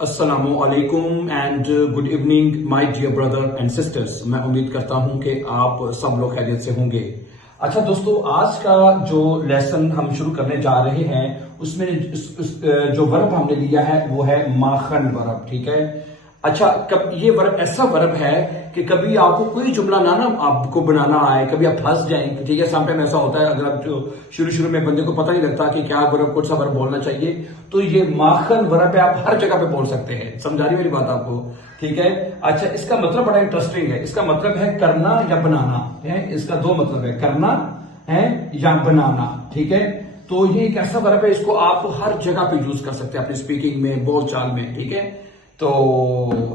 अस्सलामु अलैकुम and good evening my dear brother and sisters. मैं उम्मीद करता हूं कि आप सब लोग खैरियत से होंगे। अच्छा दोस्तों, आज का जो लेसन हम शुरू करने जा रहे हैं उसमें जो वर्ब हमने लिया है वो है माखन वर्ब। ठीक है। अच्छा, कब ये वर्ब ऐसा वर्ब है कि कभी आपको कोई जुमला ना आपको बनाना आए, कभी आप फंस जाएं। ठीक है, समटाइम ऐसा होता है अगर आप जो शुरू में बंदे को पता नहीं लगता कि क्या वर्ब कौन सा वर्ब बोलना चाहिए, तो ये माखन वर्ब है, आप हर जगह पे बोल सकते हैं। समझा रही मेरी बात आपको? ठीक है। अच्छा, इसका मतलब बड़ा इंटरेस्टिंग है। इसका मतलब है करना या बनाना है। इसका दो मतलब है, करना है या बनाना। ठीक है। तो ये एक ऐसा वर्ब है, इसको आप हर जगह पे यूज कर सकते हैं अपनी स्पीकिंग में, बोलचाल में। ठीक है, तो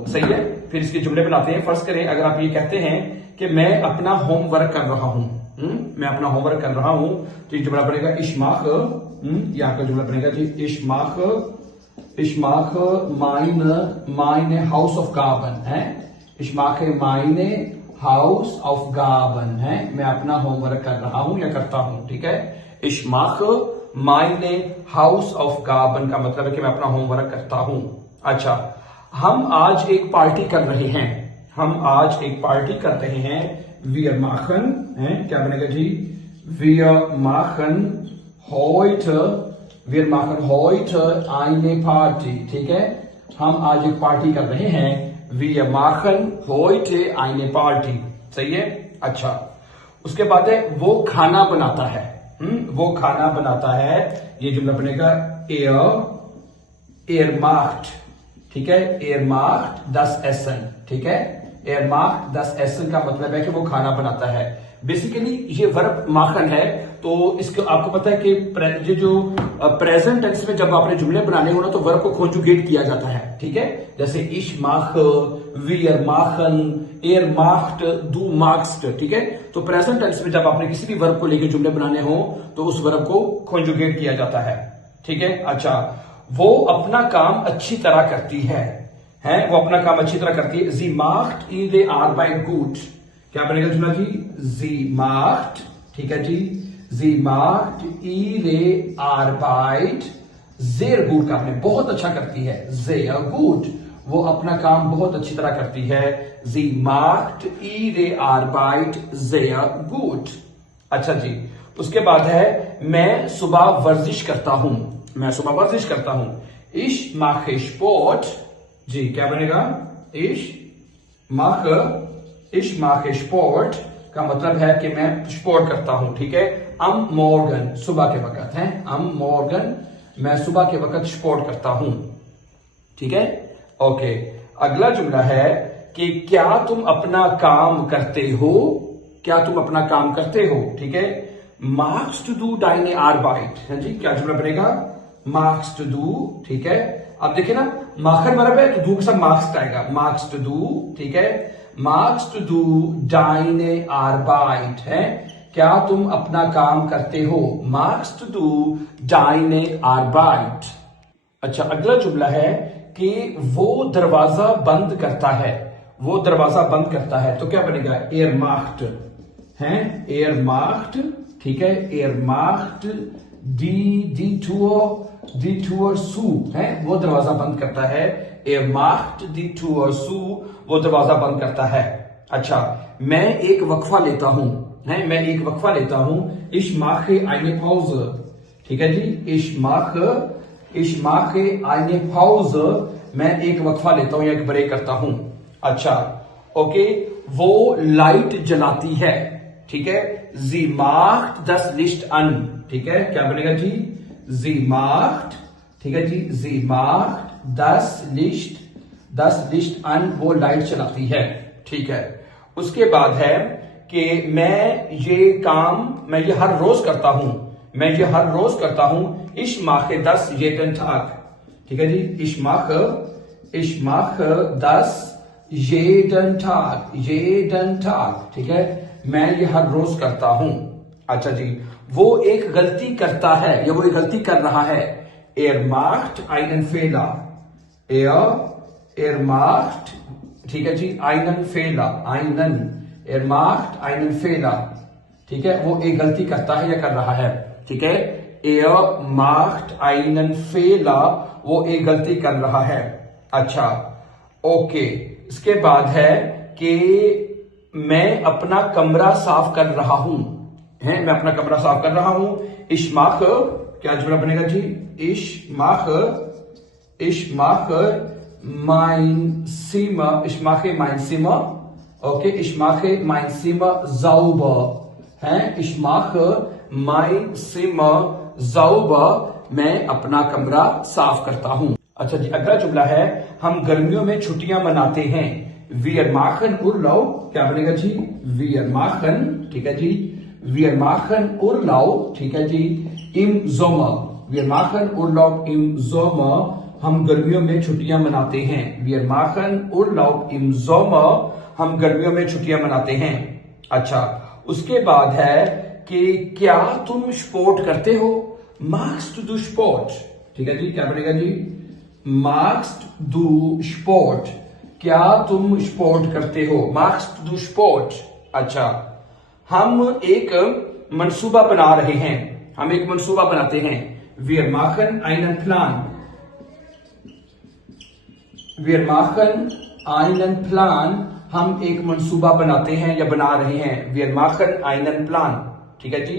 सही है। फिर इसके जुमले बनाते हैं। फर्स्ट करें, अगर आप ये कहते हैं कि मैं अपना होमवर्क कर रहा हूं, मैं अपना होमवर्क कर रहा हूं, तो ये जुमला बनेगा इश्माक। यहाँ का जुमला बनेगा जी इश्माक माइने हाउस ऑफ गार्बन है। इश्माक माइने हाउस ऑफ गार्बन है। मैं अपना होमवर्क कर रहा हूं या करता हूं। ठीक है। इश्माक माइने हाउस ऑफ गार्बन का मतलब है कि मैं अपना होमवर्क करता हूं। अच्छा, हम आज एक पार्टी कर रहे हैं। हम आज एक पार्टी कर रहे हैं। वीर माखन है, क्या बनेगा जी? वीर माखन heute eine पार्टी। ठीक है, हम आज एक पार्टी कर रहे हैं। वीर माखन heute eine पार्टी। सही है। अच्छा, उसके बाद है वो खाना बनाता है। वो खाना बनाता है, ये जुमला बनेगा er macht। ठीक है, er macht das Essen। ठीक है, er macht das Essen का मतलब है कि वो खाना बनाता है। बेसिकली ये वर्ब माखन है, तो इसको आपको पता है कि ये जो प्रेजेंट टेंस में जब आपने जुमले बनाने हो ना, तो वर्ब को कॉन्जुगेट किया जाता है। ठीक है, जैसे ich mache, wir machen, er macht, du machst। ठीक है, तो प्रेजेंट टेंस में जब आपने किसी भी वर्ब को लेकर जुमले बनाने हो तो उस वर्ब को कॉन्जुगेट किया जाता है। ठीक है। अच्छा, वो अपना काम अच्छी तरह करती है। वो अपना काम अच्छी तरह करती है। Sie macht ihre Arbeit gut। क्या बनेगा जुमला जी? Sie macht, ठीक है जी, Sie macht ihre Arbeit sehr gut का आपने बहुत अच्छा करती है। Sehr gut, वो अपना काम बहुत अच्छी तरह करती है। Sie macht ihre Arbeit sehr gut। अच्छा जी, उसके बाद है मैं सुबह वर्जिश करता हूं। मैं सुबह वर्जिश करता हूं। Ich mache Sport। जी, क्या बनेगा? Ich mache Sport का मतलब है कि मैं स्पोर्ट करता हूं। ठीक है। am Morgen, सुबह के वक्त है। am Morgen, मैं सुबह के वक्त स्पोर्ट करता हूं। ठीक है। ओके, अगला जुमला है कि क्या तुम अपना काम करते हो? क्या तुम अपना काम करते हो? ठीक है, magst du deine Arbeit है जी। क्या जुमला बनेगा? magst du। ठीक है, अब देखिए ना, माखन वर्ब है तो दू के साथ magst आएगा। magst du। ठीक है, magst du deine Arbeit है। क्या तुम अपना काम करते हो? magst du deine Arbeit। अच्छा, अगला जुमला है कि वो दरवाजा बंद करता है। वो दरवाजा बंद करता है, तो क्या बनेगा? er macht है। er macht, ठीक है, er macht die Tür zu है, वो दरवाजा बंद करता है। er macht die Tür zu, वो दरवाजा बंद करता है। अच्छा, मैं एक वक्फा लेता हूं है। मैं एक वक्फा लेता हूं। ich mache eine Pause। ठीक है जी, ich mache eine Pause, मैं एक वक्फा लेता हूं या एक ब्रेक करता हूं। अच्छा, ओके, वो लाइट जलाती है। ठीक है, Sie macht das Licht an। ठीक है, क्या बनेगा जी? Sie macht, ठीक है जी, Sie macht das Licht an, वो लाइट चलाती है। ठीक है, उसके बाद है कि मैं ये हर रोज करता हूं। मैं ये हर रोज करता हूं। Ich mache das jeden Tag। ठीक है जी, ich mache das jeden Tag। ठीक है, मैं ये हर रोज करता हूं। अच्छा जी, वो एक गलती करता है या वो एक गलती कर रहा है। er macht einen Fehler। er macht, ठीक है जी, einen Fehler, er macht einen Fehler। ठीक है, वो एक गलती करता है या कर रहा है। ठीक है, er macht einen Fehler, वो एक गलती कर रहा है। अच्छा, ओके। इसके बाद है कि मैं अपना कमरा साफ कर रहा हूं, है, मैं अपना कमरा साफ कर रहा हूं। इश्माख, क्या जुमला बनेगा जी? इश्माख mein Zimmer, ich mache mein Zimmer, okay, ich mache mein Zimmer sauber, है, ich mache mein Zimmer sauber, मैं अपना कमरा साफ करता हूं। अच्छा जी, अगला जुमला है हम गर्मियों में छुट्टियां मनाते हैं। Wir machen Urlaub, क्या बनेगा जी? Wir machen, ठीक है जी, Wir machen Urlaub, ठीक है जी, im Sommer, Wir machen Urlaub im Sommer, हम गर्मियों में छुट्टियां मनाते हैं। Wir machen Urlaub im Sommer, हम गर्मियों में छुट्टियां मनाते हैं। अच्छा, उसके बाद है कि क्या तुम स्पोर्ट करते हो? Magst du Sport, ठीक है जी, क्या बनेगा जी? Magst du Sport, क्या तुम स्पोर्ट करते हो? Magst du Sport। अच्छा, हम एक मंसूबा बना रहे हैं, हम एक मंसूबा बनाते हैं। Wir machen einen Plan, Wir machen einen Plan, हम एक मंसूबा बनाते हैं या बना रहे हैं। Wir machen einen Plan, ठीक है जी,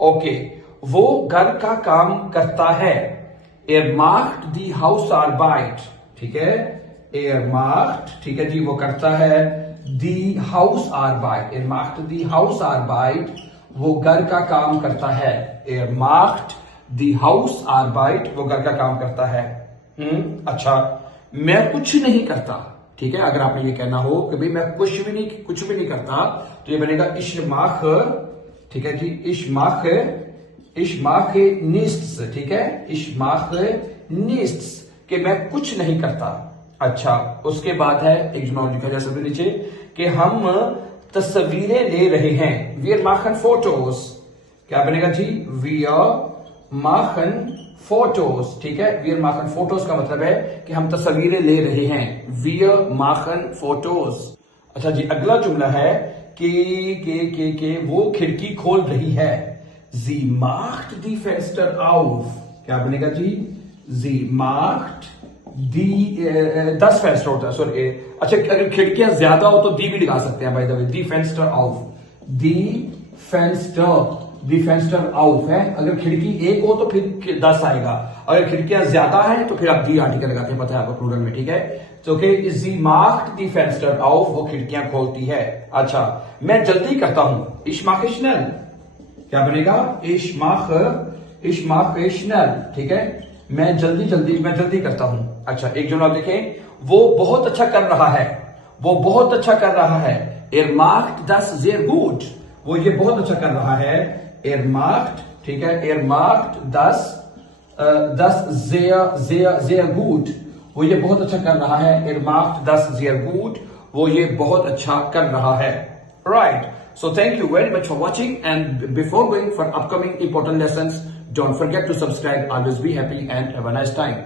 ओके। वो घर का काम करता है। Er macht die Hausarbeit, ठीक है, Er macht, ठीक है जी, वो करता है die Hausarbeit, Er macht die Hausarbeit, वो घर का काम करता है। Er macht die Hausarbeit, वो घर का काम करता है। अच्छा, मैं कुछ नहीं करता, ठीक है। अगर आपने ये कहना हो कि भाई मैं कुछ भी नहीं करता, तो ये बनेगा ich mache, ठीक है जी, ich mache nichts, ठीक है, ich mache nichts, कि मैं कुछ नहीं करता। अच्छा, उसके बाद है एक जुमला लिखा जा सकता है नीचे कि हम तस्वीरें ले रहे हैं। Wir machen Fotos, क्या बनेगा जी? Wir machen Fotos, ठीक है। Wir machen Fotos का मतलब है कि हम तस्वीरें ले रहे हैं। Wir machen Fotos। अच्छा जी, अगला जुमला है कि वो खिड़की खोल रही है। Sie macht die Fenster auf, क्या बनेगा जी? Sie macht das Fenster होता है, सॉरी। अच्छा, अगर खिड़कियां ज्यादा हो तो दी भी लगा सकते हैं, by the way, die Fenster auf, die Fenster auf है। अगर खिड़की एक हो तो फिर 10 आएगा, अगर खिड़कियां ज्यादा है तो फिर आप दी आर्टिकल लगाते हैं, पता है आपको, प्लूरल में, ठीक है। तो sie macht die Fenster auf, वो खिड़कियां खोलती है। अच्छा, मैं जल्दी करता हूं। Ich mache schnell, क्या बनेगा? Ich mache schnell, ठीक है, मैं जल्दी करता हूं। अच्छा, एक जुमला देखें, वो बहुत अच्छा कर रहा है, वो बहुत अच्छा कर रहा है। Er macht das sehr gut, वो ये बहुत अच्छा कर रहा है। Er macht, ठीक है, er macht das sehr gut, वो ये बहुत अच्छा कर रहा है। Er macht das sehr gut, वो ये बहुत अच्छा कर रहा है। Right. So thank you very much for watching, and before going for upcoming important lessons, don't forget to subscribe. Always be happy and have a nice time.